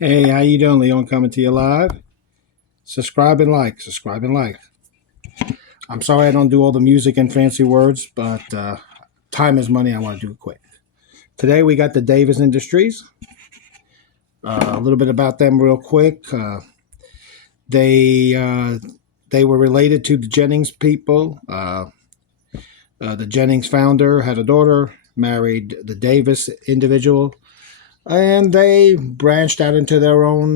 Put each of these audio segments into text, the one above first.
Hey, how you doing, Leon? Coming to you live. Subscribe and like. Subscribe and like. I'm sorry I don't do all the music and fancy words, but time is money. I want to do it quick. Today we got the Davis Industries. A little bit about them real quick. They they were related to the Jennings people. The Jennings founder had a daughter, married the Davis individual, and they branched out into their own,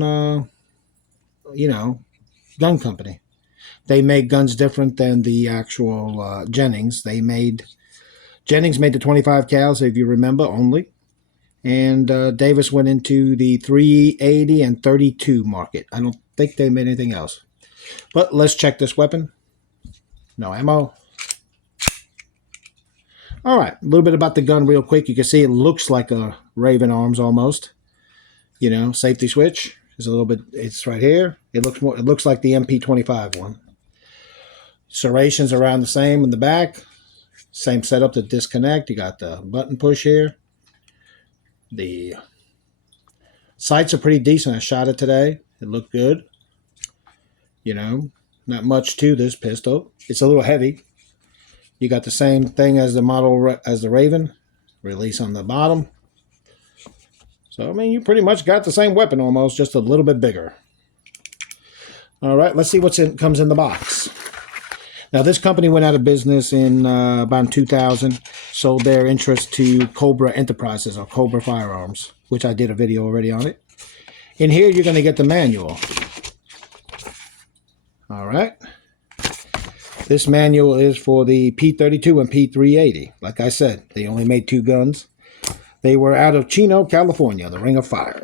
gun company. They made guns different than the actual Jennings. Jennings made the 25 cals, if you remember, only, and Davis went into the 380 and 32 market. I don't think they made anything else. But let's check this weapon. No ammo. All right, a little bit about the gun real quick. You can see it looks like a Raven Arms almost. Safety switch is a little bit. It's right here. It looks like the MP25 one. Serrations around the same in the back. Same setup to disconnect. You got the button push here. The sights are pretty decent. I shot it today. It looked good. Not much to this pistol. It's a little heavy. You got the same thing as the model as the Raven. Release on the bottom. So, you pretty much got the same weapon almost, just a little bit bigger. All right, let's see comes in the box. Now, this company went out of business in about 2000, sold their interest to COBRA Enterprises, or COBRA Firearms, which I did a video already on it. In here, you're going to get the manual. All right. This manual is for the P32 and P380. Like I said, they only made 2 guns. They were out of Chino, California, the Ring of Fire.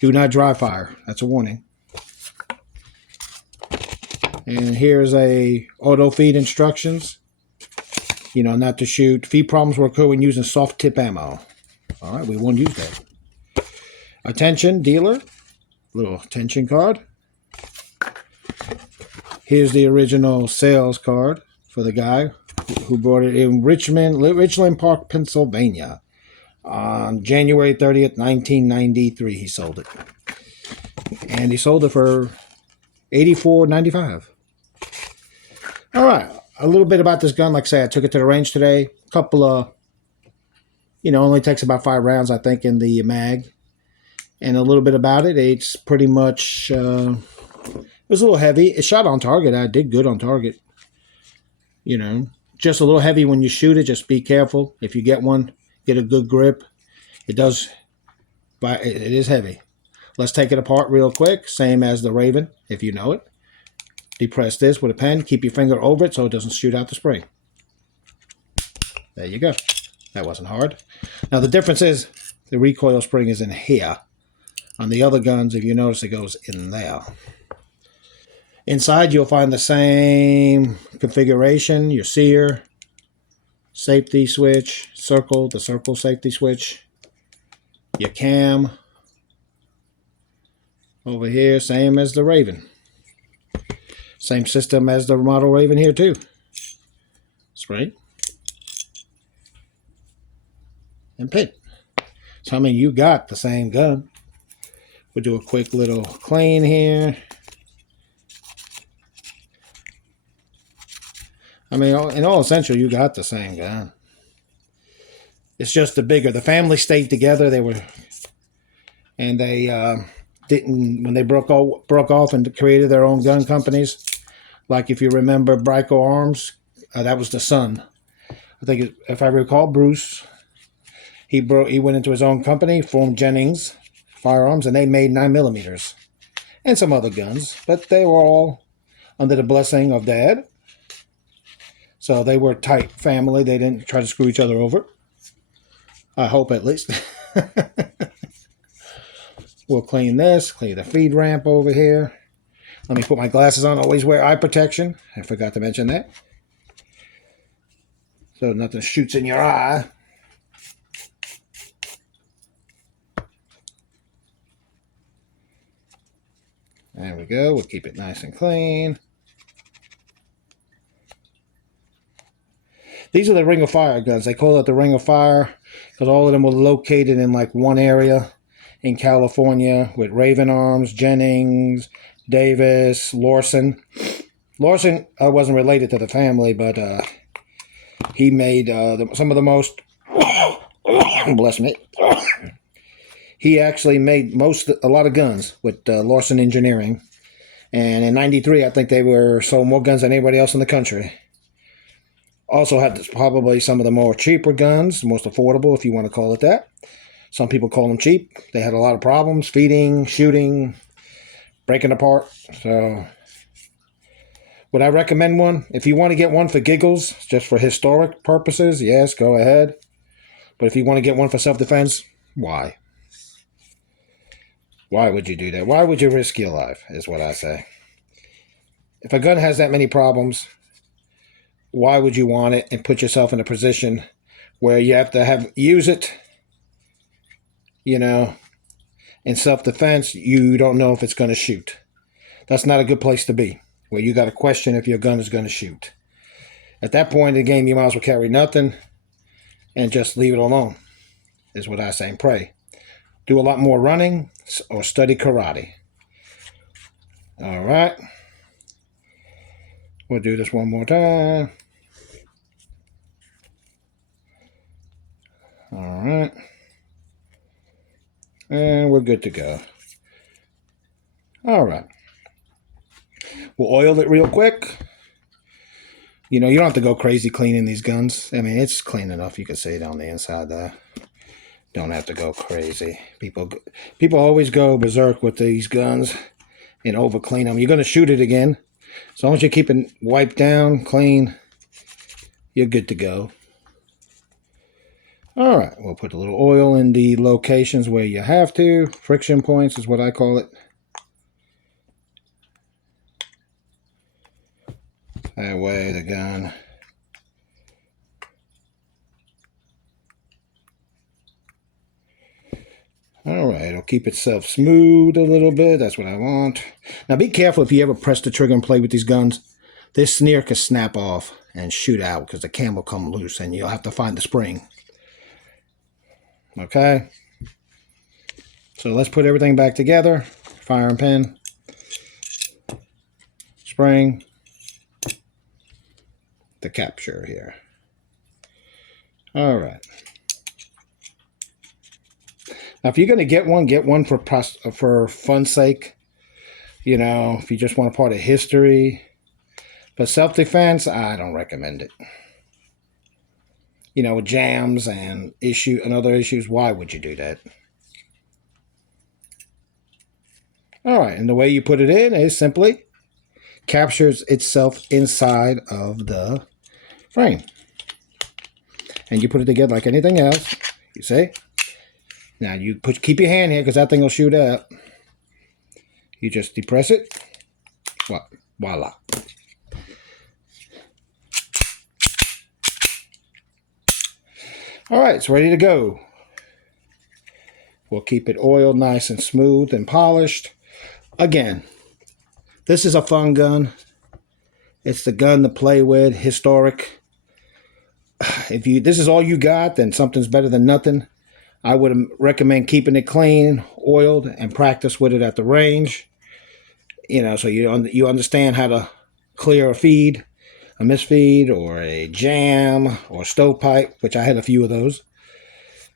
Do not dry fire. That's a warning. And here's a auto feed instructions. Not to shoot. Feed problems will occur when using soft tip ammo. All right, we won't use that. Attention, dealer. Little attention card. Here's the original sales card for the guy who brought it in Richland Park, Pennsylvania. On January 30th, 1993, he sold it. And he sold it for $84.95. All right, a little bit about this gun. Like I say, I took it to the range today. Couple of, only takes about 5 rounds, I think, in the mag. And a little bit about it. It's pretty much, it was a little heavy. It shot on target. I did good on target. Just a little heavy when you shoot it. Just be careful. If you get one, get a good grip. It is heavy. Let's take it apart real quick. Same as the Raven, if you know it. Depress this with a pen. Keep your finger over it so it doesn't shoot out the spring. There you go. That wasn't hard. Now the difference is the recoil spring is in here. On the other guns, if you notice, it goes in there. Inside, you'll find the same configuration. Your sear, safety switch, the circle safety switch. Your cam. Over here, same as the Raven. Same system as the model Raven here too. Spray. And pin. So, you got the same gun. We'll do a quick little clean here. In all essential, you got the same gun. It's just the family stayed together. They didn't, when they broke off and created their own gun companies. Like if you remember Bryco Arms, that was the son. I think, if I recall, Bruce, he went into his own company, formed Jennings Firearms, and they made 9mm and some other guns. But they were all under the blessing of Dad. So they were a tight family. They didn't try to screw each other over. I hope, at least. We'll clean this. Clean the feed ramp over here. Let me put my glasses on. Always wear eye protection. I forgot to mention that. So nothing shoots in your eye. There we go. We'll keep it nice and clean. These are the Ring of Fire guns. They call it the Ring of Fire because all of them were located in like one area. in California with Raven Arms, Jennings, Davis, Lawson. Lawson wasn't related to the family, but he made some of the most, bless me, he actually made a lot of guns with Lawson Engineering. And in 93, I think they sold more guns than anybody else in the country. Also had probably some of the more cheaper guns, most affordable, if you want to call it that. Some people call them cheap. They had a lot of problems, feeding, shooting, breaking apart. So, would I recommend one? If you want to get one for giggles, just for historic purposes, yes, go ahead. But if you want to get one for self-defense, why? Why would you do that? Why would you risk your life, is what I say. If a gun has that many problems, why would you want it and put yourself in a position where you have to use it, in self-defense? You don't know if it's going to shoot. That's not a good place to be, where you got to question if your gun is going to shoot. At that point in the game, you might as well carry nothing and just leave it alone, is what I say, and pray. Do a lot more running or study karate. All right. We'll do this one more time. All right. And we're good to go. All right. We'll oil it real quick. You don't have to go crazy cleaning these guns. I mean, it's clean enough. You can see it on the inside there. Don't have to go crazy. People always go berserk with these guns and over clean them. You're going to shoot it again. As long as you keep it wiped down, clean, you're good to go. All right, we'll put a little oil in the locations where you have to. Friction points is what I call it. That way the gun all right, it'll keep itself smooth a little bit. That's what I want. Now be careful if you ever press the trigger and play with these guns. This snare can snap off and shoot out because the cam will come loose and you'll have to find the spring. Okay. So let's put everything back together. Firearm pin. Spring. The capture here. All right. Now, if you're going to get one for fun's sake. If you just want a part of history. For self-defense, I don't recommend it. With jams and other issues, why would you do that? All right, and the way you put it in is simply captures itself inside of the frame. And you put it together like anything else, you see? Now you keep your hand here because that thing will shoot out. You just depress it. Voila. All right, it's ready to go. We'll keep it oiled nice and smooth and polished. Again, this is a fun gun. It's the gun to play with, historic. If this is all you got, then something's better than nothing. I would recommend keeping it clean, oiled, and practice with it at the range. So you understand how to clear a feed, a misfeed, or a jam, or stovepipe, which I had a few of those.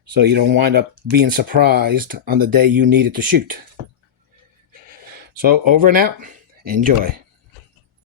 So you don't wind up being surprised on the day you need it to shoot. So over and out. Enjoy.